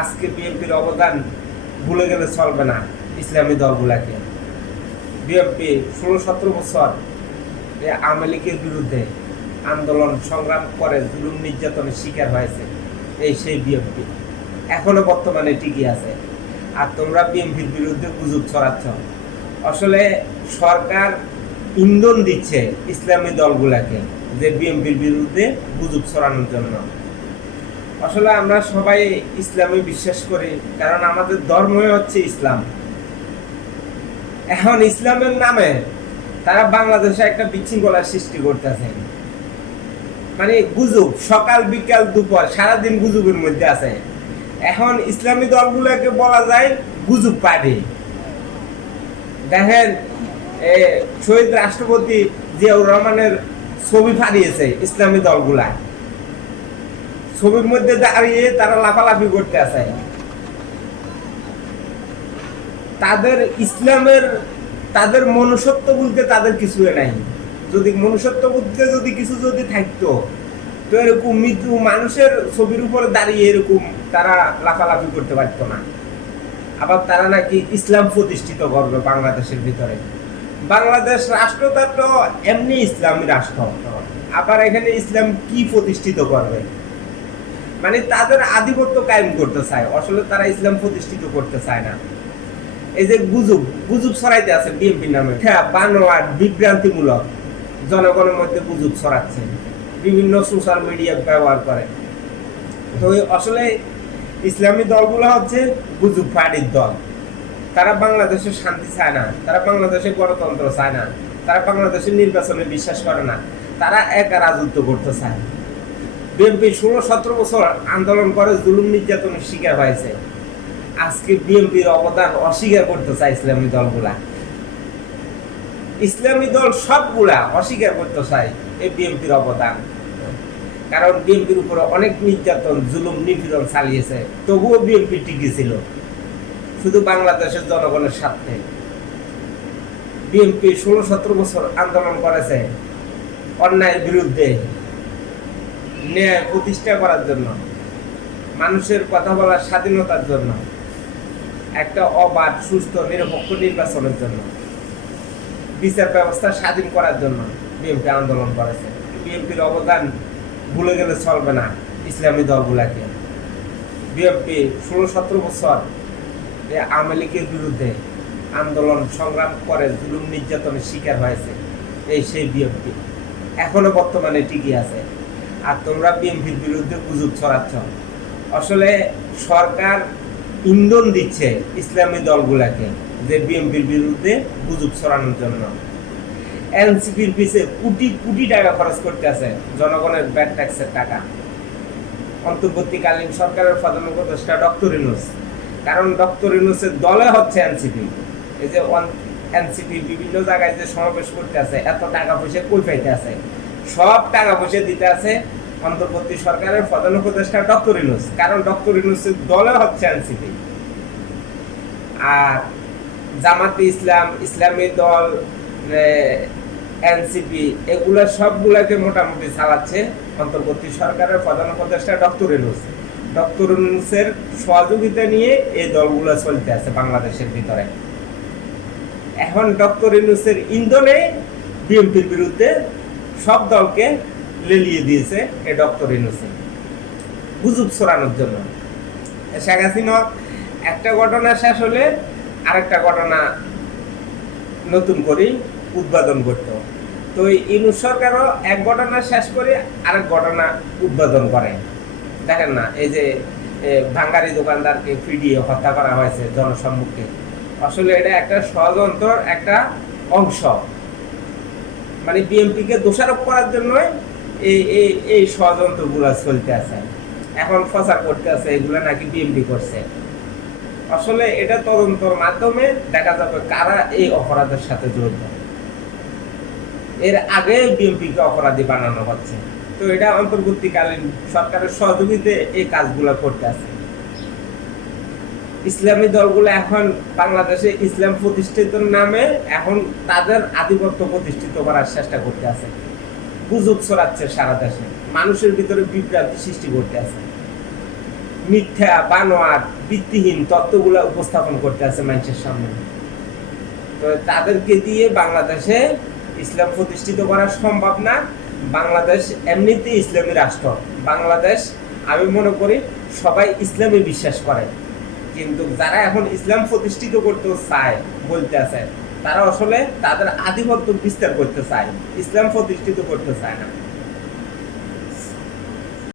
আজকে বিএনপির অবদান ভুলে গেলে চলবে না ইসলামী দলগুলাকে। বিএনপি ষোলো সতেরো বছর আওয়ামী লীগের বিরুদ্ধে আন্দোলন, সংগ্রাম করে জুলুম নির্যাতনের শিকার হয়েছে এই সেই বিএনপি। এখনও বর্তমানে টিকে আছে। আর তোমরা বিএনপির বিরুদ্ধে গুজব ছড়াচ্ছ। আসলে সরকার ইন্ধন দিচ্ছে ইসলামী দলগুলাকে যে বিএনপির বিরুদ্ধে গুজব ছড়ানোর জন্য। আসলে আমরা সবাই ইসলামে বিশ্বাস করি, কারণ আমাদের ধর্মই হচ্ছে ইসলাম। এখন ইসলামের নামে তারা বাংলাদেশে একটা বিশৃঙ্খলার সৃষ্টি করতেছে। মানে গুজব, সকাল, বিকাল, দুপুর, সারাদিন গুজবের মধ্যে আছে। এখন ইসলামী দলগুলোকে বলা যায় গুজব পার্টি। দেখেন শহীদ রাষ্ট্রপতি জিয়াউর রহমানের ছবি ফাড়িয়েছে ইসলামী দলগুলা। ছবির মধ্যে দাঁড়িয়ে তারা লাফালাফি করতে আছে। তাদের ইসলামের, তাদের মনুষ্যত্ব বলতে তাদের কিছু নাই। যদি মনুষ্যত্ব বলতে যদি কিছু যদি থাকতো, তো এরকম মৃত্যু মানুষের ছবির উপরে দাঁড়িয়ে এরকম তারা লাফালাফি করতে পারতো না। আবার তারা নাকি ইসলাম প্রতিষ্ঠিত করবে বাংলাদেশের ভিতরে। বাংলাদেশ রাষ্ট্রটা তো এমনি ইসলামী রাষ্ট্র। আবার এখানে ইসলাম কি প্রতিষ্ঠিত করবে? মানে তাদের আধিপত্য কায়েম করতে চায়। আসলে তারা ইসলাম প্রতিষ্ঠিত করতে চায় না। এই যে গুজব গুজব ছড়াইতে আছে বিএনপি নামে। হ্যাঁ বানোয়ার বিভ্রান্তিমূলক। জনগণের মধ্যে গুজব ছড়াচ্ছে। বিভিন্ন সোশ্যাল মিডিয়া ব্যবহার করে। তো আসলে ইসলামী দলগুলো হচ্ছে গুজব পার্টির দল। তারা বাংলাদেশের শান্তি চায় না। তারা বাংলাদেশের গণতন্ত্র চায় না। তারা বাংলাদেশের নির্বাচনে বিশ্বাস করে না। তারা একা রাজত্ব করতে চায়। বিএনপি ষোলো সতেরো বছর আন্দোলন করে জুলুম নির্যাতনের শিকার হয়েছে। আজকে বিএনপির অবদান অস্বীকার করতে চায় ইসলামী দলগুলা। ইসলামী দল সবগুলা অস্বীকার করতে চায় এই বিএনপির অবদান। কারণ বিএনপির উপরে অনেক নির্যাতন, জুলুম, নিপীড়ন চালিয়েছে। তবুও বিএনপি টিকে ছিল। শুধু বাংলাদেশের জনগণের স্বার্থে। বিএনপি ষোলো সতেরো বছর আন্দোলন করেছে। অন্যায়ের বিরুদ্ধে প্রতিষ্ঠা করার জন্য, মানুষের কথা বলার স্বাধীনতার জন্য, একটা অবাধ, সুস্থ, নিরপেক্ষ নির্বাচনের জন্য, বিচার ব্যবস্থা স্বাধীন করার জন্য বিএনপি আন্দোলন করেছে। বিএনপির অবদান ভুলে গেলে চলবে না ইসলামী দলগুলাকে। বিএনপি ষোলো সতেরো বছর আওয়ামী লীগের বিরুদ্ধে আন্দোলন সংগ্রাম করে জুলুম নির্যাতনের শিকার হয়েছে এই সেই বিএনপি এখনও বর্তমানে টিকে আছে। আর তোমরা বিএনপির বিরুদ্ধে গুজব ছড়াচ্ছ। আসলে সরকার ইন্ধন দিচ্ছে ইসলামী দলগুলাকে যে বিএনপির বিরুদ্ধে গুজব ছড়ানোর জন্য। এনসিপির পিছে কোটি কোটি টাকা খরচ করতে আছে জনগণের ব্যাট ট্যাক্সের টাকা। অন্তর্বর্তীকালীন সরকারের প্রধান উপদেষ্টা ডক্টর ইনুস কারণ ডক্টর ইনুসের দলে হচ্ছে এনসিপি। এই যে এনসিপি বিভিন্ন জায়গায় যে সমাবেশ করতে আছে, এত টাকা পয়সা কই পাইতে আছে? সব টাকা পয়সা দিতে আছে অন্তর্বর্তী সরকারের প্রধান উপদেষ্টা ডক্টর ইনুস কারণ ডক্টর ইনুসের দলে হচ্ছে এনসিপি। আর জামাতে ইসলাম, ইসলামী দল এনসিপি, এগুলো সবগুলাকে মোটামুটি চালাচ্ছে অন্তর্বর্তী সরকারের প্রধান উপদেষ্টা ডক্টর ইনুস ডক্টর ইনুসের সহযোগিতা নিয়ে এই দলগুলো চলতে আছে বাংলাদেশের ভিতরে। এখন ডক্টর ইনুসের ইন্ধনে বিএনপির বিরুদ্ধে সব দলকে লেলিয়ে দিয়েছে এ ডক্টর ইনুসে গুজব ছড়ানোর জন্য। শেখ হাসিনা, একটা ঘটনা শেষ হলে আরেকটা ঘটনা নতুন করে উদ্বোধন করতো। তো ইনু সরকারও এক ঘটনা শেষ করে আরেক ঘটনা উদ্বোধন করে। দেখেন না, এই যে ভাঙ্গারি দোকানদারকে ফিডিয়ে হত্যা করা হয়েছে জনসম্মুখে। আসলে এটা একটা ষড়যন্ত্র একটা অংশ। মানে বিএনপিকে দোষারোপ করার জন্য এই এই এই ষড়যন্ত্রগুলো চলতে আছে। এখন প্রচার করতে আছে, এগুলো নাকি বিএনপি করছে। আসলে এটা তদন্তর মাধ্যমে দেখা যাবে কারা এই অপরাধের সাথে জড়িত। এর আগে বিএনপিকে অপরাধী বানানো হচ্ছে। তো এটা অন্তর্বর্তীকালীন সরকারের সহযোগিতে এই কাজগুলো করতে আছে। ইসলামী দলগুলো এখন বাংলাদেশে ইসলাম প্রতিষ্ঠিত নামে এখন তাদের আধিপত্য প্রতিষ্ঠিত করার চেষ্টা করতে আছে। গুজব ছড়াচ্ছে সারা দেশে। মানুষের ভিতরে বিভ্রান্তি সৃষ্টি করতে আছে। মিথ্যা বানোয়ার ভিত্তিহীন তত্ত্বগুলো উপস্থাপন করতে আছে মানুষের সামনে। তো তাদেরকে দিয়ে বাংলাদেশে ইসলাম প্রতিষ্ঠিত করা সম্ভব না। বাংলাদেশ এমনিতেই ইসলামী রাষ্ট্র। বাংলাদেশ, আমি মনে করি, সবাই ইসলামে বিশ্বাস করে। কিন্তু যারা এখন ইসলাম প্রতিষ্ঠিত করতে চায়, বলতে আছে, তারা আসলে তাদের আধিপত্য বিস্তার করতে চায়, ইসলাম প্রতিষ্ঠিত করতে চায় না।